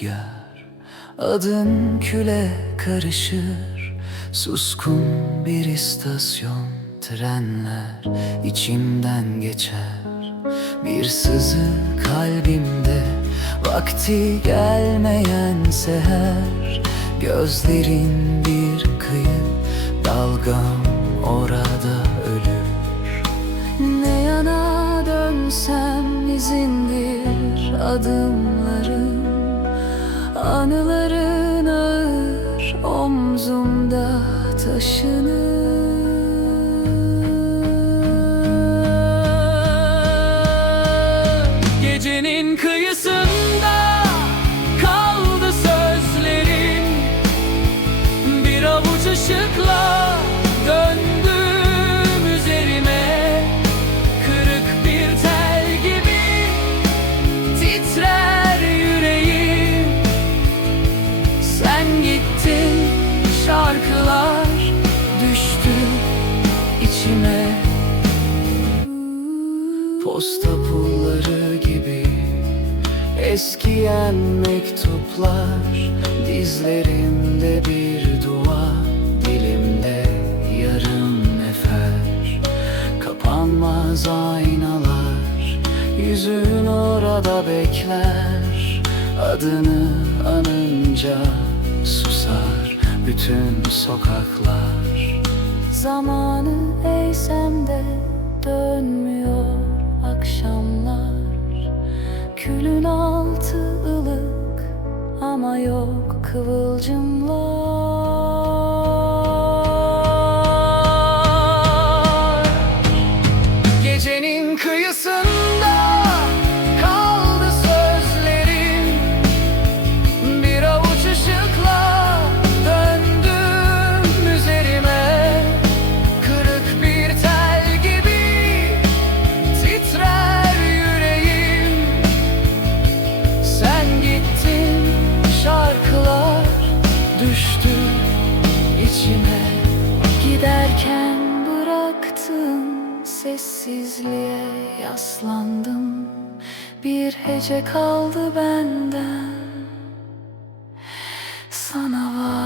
rüzgar. Adın küle karışır. Suskun bir istasyon. Trenler içimden geçer. Bir sızı kalbimde. Vakti gelmeyen seher. Gözlerin bir kıyı. Dalgam orada ölür. Ne yana dönsem izindir. Adımlarım Anıların ağır omzumda taşınır Gecenin kıyısında kaldı sözlerim bir avuç ışıkla Posta pulları gibi Eskiyen mektuplar Dizlerimde bir dua Dilimde yarım nefer. Kapanmaz aynalar Yüzün orada bekler. Adını anınca susar bütün sokaklar. Zamanı eğsem de sessizliğe yaslandım. Bir hece kaldı benden. Sana var